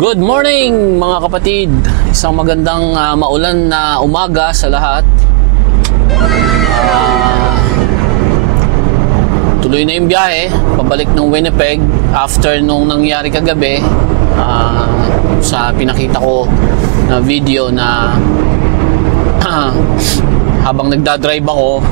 Good morning mga kapatid. Isang magandang maulan na umaga sa lahat. Tuloy na yung biyahe pabalik ng Winnipeg after nung nangyari kagabi sa pinakita ko na video na habang nagdadrive ako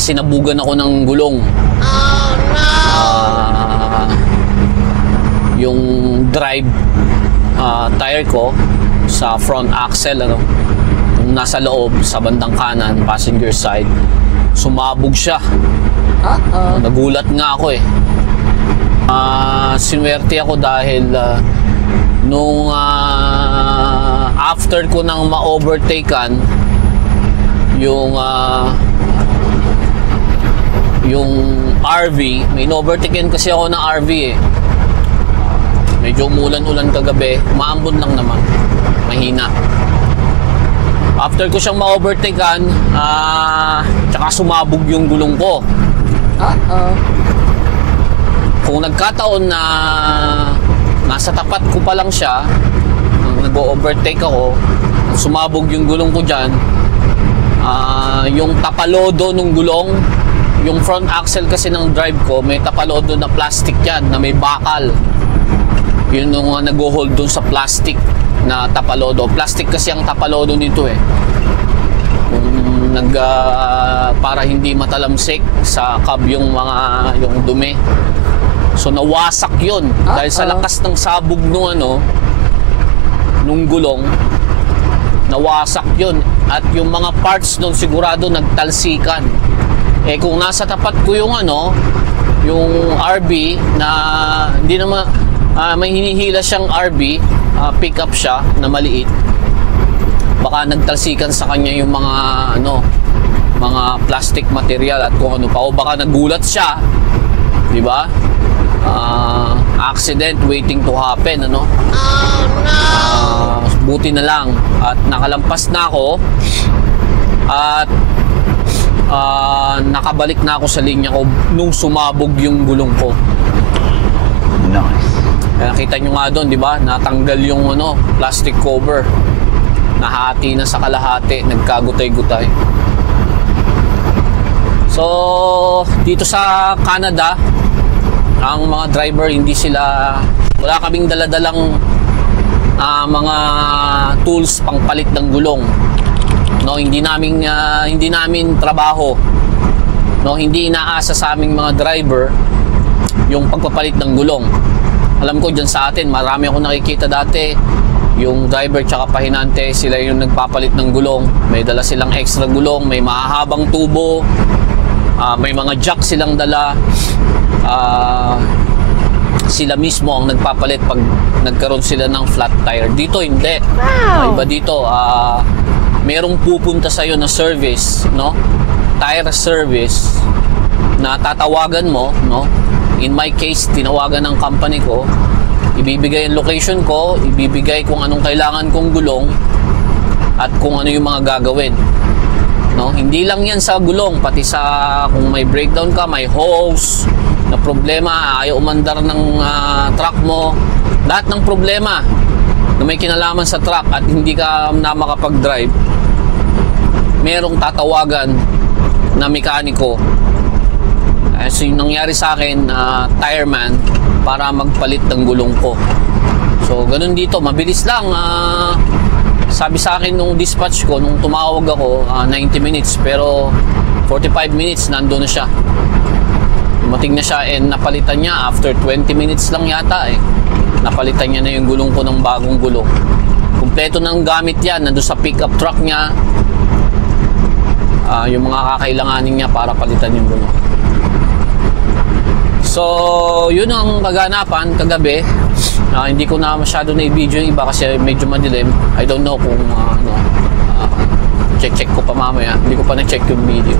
sinabugan ako ng gulong. Oh no! Yung drive tire ko sa front axle, yung nasa loob sa bandang kanan, passenger side, sumabog siya. Nagulat nga ako sinuwerte ako dahil nung after ko nang ma-overtaken yung RV, may in-overtaken kasi ako ng RV medyo umulan-ulan kagabi, maambon lang naman, mahina. After ko siyang ma-overtaken, tsaka sumabog yung gulong ko. Kung nagkataon na nasa tapat ko pa lang siya, nag-overtake ako, sumabog yung gulong ko dyan, yung tapalodo ng gulong, yung front axle kasi ng drive ko, may tapalodo na plastic yan, na may bakal. Yun yung nag-hold dun sa plastic na tapalodo. Plastic kasi ang tapalodo nito para hindi matalamsik sa cab yung dumi. So nawasak yun dahil sa lakas ng sabog nung gulong, nawasak yun. At yung mga parts nun sigurado nagtalsikan. Kung nasa tapat ko yung RV na hindi naman may hinihila siyang RV, pick-up siya na maliit, baka nagtalsikan sa kanya yung mga plastic material at kung ano pa, o baka nagulat siya, di ba? Accident waiting to happen, Oh no! Buti na lang at nakalampas na ako at nakabalik na ako sa linya ko nung sumabog yung gulong ko. Nice. Nakita nyo nga doon, di ba? Natanggal yung plastic cover. Nahati na sa kalahati, nagkagutay-gutay. So, dito sa Canada, ang mga driver wala kaming daladalang mga tools pangpalit ng gulong. Hindi namin trabaho. Hindi inaasa sa aming mga driver yung pagpapalit ng gulong. Alam ko dyan sa atin, marami akong nakikita dati, yung driver tsaka pahinante, sila yung nagpapalit ng gulong. May dala silang extra gulong, may mahahabang tubo, may mga jack silang dala. Sila mismo ang nagpapalit pag nagkaroon sila ng flat tire. Dito hindi. Iba dito, merong pupunta sa'yo na service, tire service, na tatawagan mo, In my case, tinawagan ng company ko, ibibigay ang location ko, ibibigay kung anong kailangan kong gulong at kung ano yung mga gagawin. Hindi lang yan sa gulong, pati sa kung may breakdown ka, may hose na problema, ayaw umandar ng truck mo, lahat ng problema na may kinalaman sa truck at hindi ka na makapag-drive, merong tatawagan na mekaniko. So yung nangyari sa akin, tire man, para magpalit ng gulong ko. So ganun dito, mabilis lang. Sabi sa akin nung dispatch ko, nung tumawag ako, 90 minutes, pero 45 minutes nandun na siya. Dumating na siya and napalitan niya after 20 minutes lang yata napalitan niya na yung gulong ko ng bagong gulong. Kumpleto ng gamit yan, nandun sa pickup truck niya, yung mga kakailanganin niya para palitan yung gulong. So, yun ang kaganapan kagabi. Hindi ko na masyado na i-video yung iba kasi medyo madilim. I don't know kung check ko pa mamaya. Hindi ko pa na-check yung video.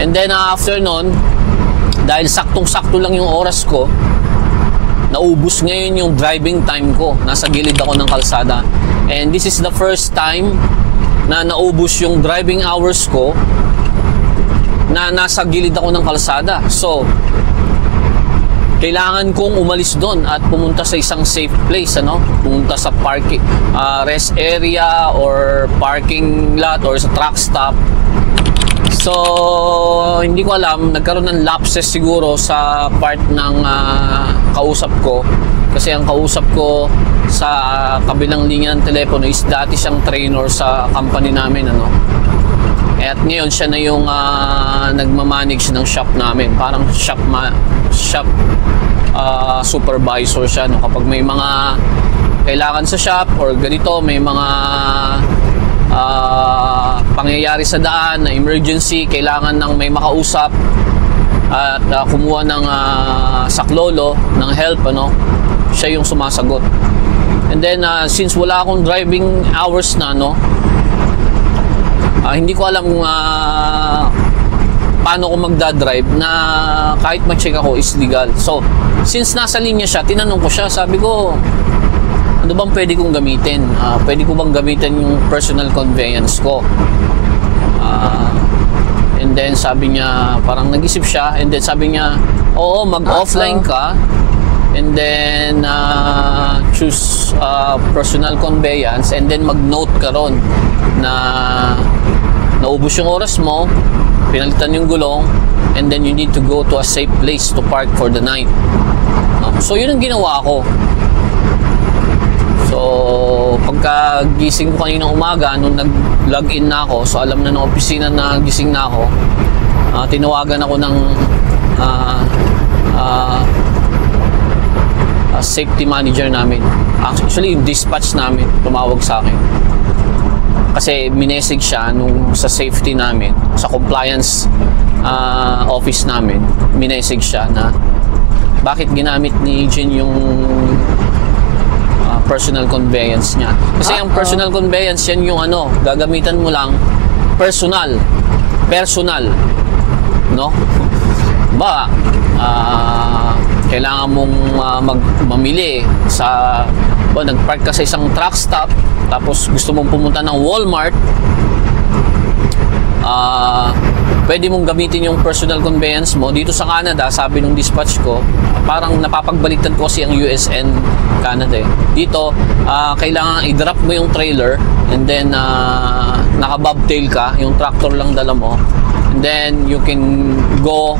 And then after nun, dahil saktong-sakto lang yung oras ko, naubos ngayon yung driving time ko. Nasa gilid ako ng kalsada. And this is the first time na naubos yung driving hours ko na nasa gilid ako ng kalsada. So, kailangan kong umalis doon at pumunta sa isang safe place, ano? Pumunta sa parking rest area or parking lot or sa truck stop. So, hindi ko alam, nagkaroon ng lapses siguro sa part ng kausap ko. Kasi ang kausap ko sa kabilang linya ng telepono is dati siyang trainer sa company namin, ano. At ngayon siya na yung nagmamanage ng shop namin. Parang shop supervisor siya, no? Kapag may mga kailangan sa shop or ganito, may mga pangyayari sa daan na emergency, kailangan ng may makausap at kumuha ng saklolo ng help, ano, siya yung sumasagot. And then since wala akong driving hours na, no, hindi ko alam paano ko magdadrive na kahit ma-check ako is legal. So since nasa linya siya, tinanong ko siya, sabi ko, ano bang pwede kong gamitin? Pwede ko bang gamitin yung personal conveyance ko? And then sabi niya, parang nag-isip siya, and then sabi niya, oo, mag-offline ka, and then choose personal conveyance, and then mag-note ka ron na naubos yung oras mo, pinalitan yung gulong, and then you need to go to a safe place to park for the night. So yun ang ginawa ko. So pagka gising ko kaninang umaga, nung nag-login na ako, so alam na ng opisina na gising na ako, tinawagan ako ng safety manager namin. Actually yung dispatch namin tumawag sa akin. Kasi minesig siya nung sa safety namin, sa compliance office namin, minesig siya na bakit ginamit ni Jen yung personal conveyance niya. Kasi ang personal conveyance, yan yung ano, gagamitan mo lang personal, no? Ba, kailangan mong mamili sa, nagpark ka sa isang truck stop, tapos gusto mong pumunta ng Walmart, pwede mong gamitin yung personal conveyance mo. Dito sa Canada, sabi ng dispatch ko, parang napapagbaliktad ko kasi ang US and Canada eh. Dito, kailangan i-drop mo yung trailer, and then naka-bobtail ka, yung tractor lang dala mo, and then you can go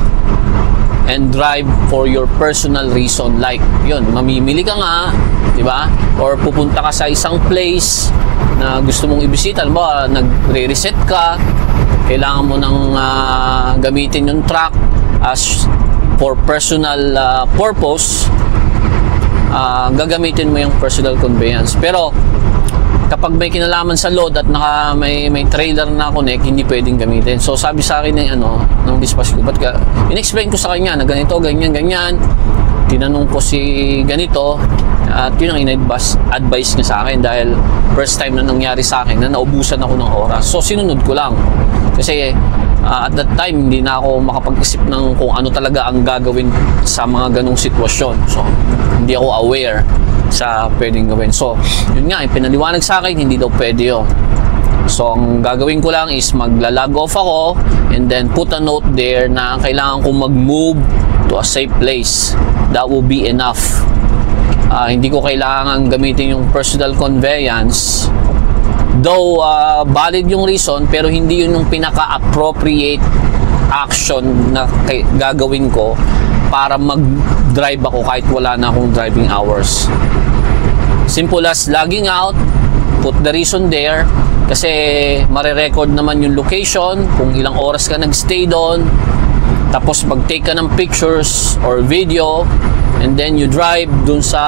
and drive for your personal reason, like yun, mamimili ka nga, di ba? Or pupunta ka sa isang place na gusto mong ibisita, ba nagre-reset ka, kailangan mo nang gamitin yung truck as for personal purpose, gagamitin mo yung personal conveyance. Pero kapag may kinalaman sa load at may trailer na connect, hindi pwedeng gamitin. So sabi sa akin ng dispatch ko, ba't ka, in-explain ko sa kanya na ganito, ganyan, tinanong ko si ganito, at yun ang in-advise niya sa akin dahil first time na nangyari sa akin na naubusan ako ng oras. So sinunod ko lang kasi at that time hindi na ako makapag-isip ng kung ano talaga ang gagawin sa mga ganong sitwasyon. So hindi ako aware sa pwedeng gawin. So yun nga, pinaliwanag sa akin, hindi daw pwede yun. So ang gagawin ko lang is magla-log off ako and then put a note there na kailangan kong mag-move to a safe place. That will be enough. Hindi ko kailangan gamitin yung personal conveyance. Though valid yung reason, pero hindi yun yung pinaka-appropriate action na gagawin ko para mag-drive ako kahit wala na akong driving hours. Simple as logging out, put the reason there, kasi mare-record naman yung location, kung ilang oras ka nag-stay doon, tapos mag-take ka ng pictures or video, and then you drive dun sa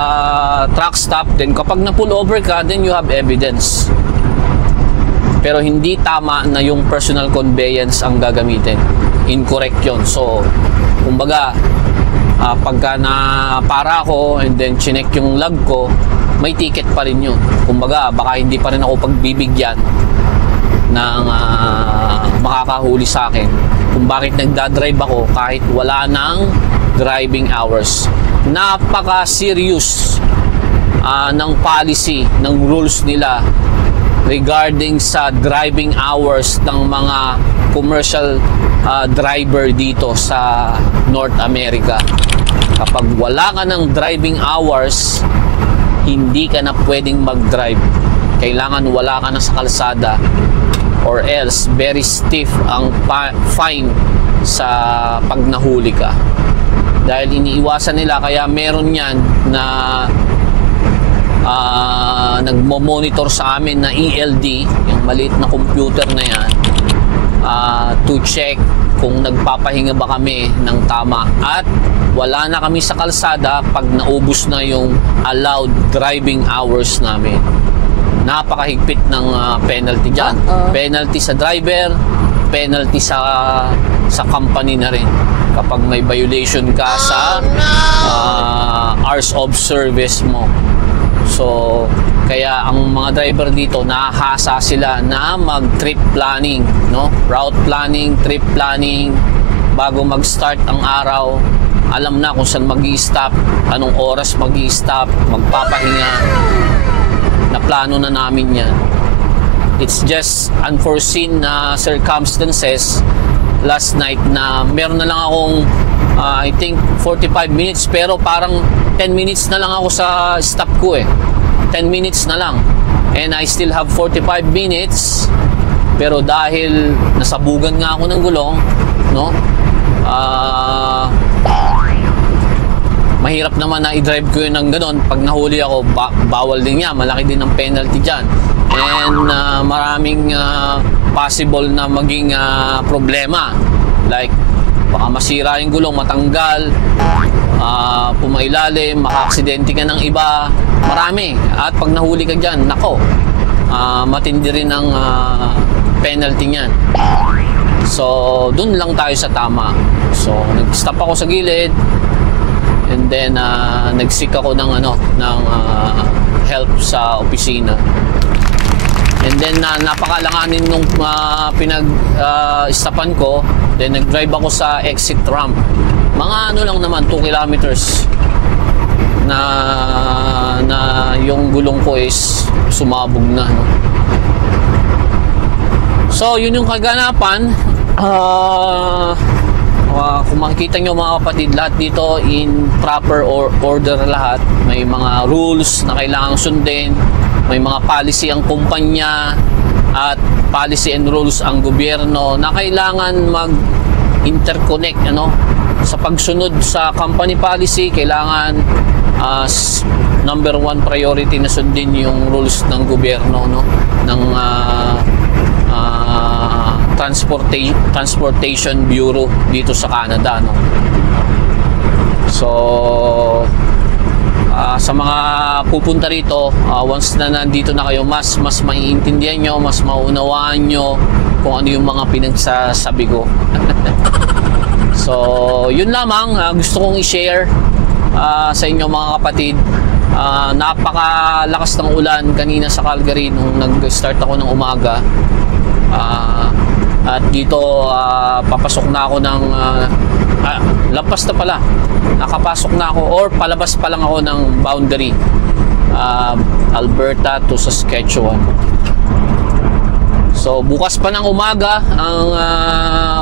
truck stop, then kapag na-pull over ka, then you have evidence. Pero hindi tama na yung personal conveyance ang gagamitin. Incorrect yun. So, kumbaga, pagka na para ako and then chinek yung log ko, may ticket pa rin yun. Kumbaga, baka hindi pa rin ako pagbibigyan ng makakahuli sa akin kung bakit nagdadrive ako kahit wala ng driving hours. Napaka-serious ng policy, ng rules nila regarding sa driving hours ng mga commercial driver dito sa North America. Kapag wala ka ng driving hours, hindi ka na pwedeng mag-drive. Kailangan wala ka na sa kalsada, or else very stiff ang fine sa pag nahuli ka. Dahil iniiwasan nila, kaya meron yan na nagmo-monitor sa amin na ELD, yung maliit na computer na yan, to check kung nagpapahinga ba kami ng tama at wala na kami sa kalsada pag naubos na yung allowed driving hours namin. Napakahigpit ng penalty dyan. Penalty sa driver, penalty sa company na rin kapag may violation ka sa hours of service mo. So, kaya ang mga driver dito, nahasa sila na mag-trip planning, no? Route planning, trip planning, bago mag-start ang araw. Alam na kung saan mag-i-stop, anong oras mag-i-stop, magpapahinga. Na plano na namin yan. It's just unforeseen circumstances last night na meron na lang akong I think 45 minutes, pero parang 10 minutes na lang ako sa stop ko eh. 10 minutes na lang. And I still have 45 minutes, pero dahil nasabugan nga ako ng gulong, no? Mahirap naman na i-drive ko yun ng ganon. Pag nahuli ako, bawal din yan. Malaki din ang penalty dyan. And maraming possible na maging problema. Like, baka masira yung gulong, matanggal, pumailalim, maka-aksidente ka ng iba. Marami. At pag nahuli ka dyan, nako, matindi rin ang penalty niyan. So, dun lang tayo sa tama. So, nag-stop ako sa gilid. And then nag-seek ako ng help sa opisina. And then napakalanganin nung pinag-stopan ko. Then nag-drive ako sa exit ramp. Mga lang naman 2 kilometers na yung gulong ko is sumabog na, no? So yun yung kaganapan. Kung makikita nyo mga kapatid, lahat dito in proper order lahat. May mga rules na kailangang sundin, may mga policy ang kumpanya at policy and rules ang gobyerno na kailangan mag-interconnect, sa pagsunod sa company policy. Kailangan number 1 priority na sundin yung rules ng gobyerno, no? Ng Transportation Bureau dito sa Canada, no? So sa mga pupunta rito, once na nandito na kayo, mas maiintindihan nyo, mas maunawaan nyo kung ano yung mga pinagsasabi ko. So yun lamang gusto kong i-share sa inyo mga kapatid. Napakalakas ng ulan kanina sa Calgary nung nag-start ako ng umaga. At dito papasok na ako ng lampas na pala, nakapasok na ako or palabas pa lang ako ng boundary, Alberta to Saskatchewan. So bukas pa ng umaga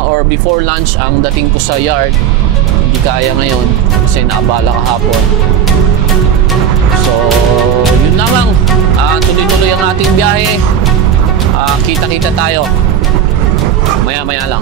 or before lunch ang dating ko sa yard. Hindi kaya ngayon kasi naabala kahapon. So yun na lang, tuloy-tuloy ang ating biyahe. Kita-kita tayo maya-maya lang.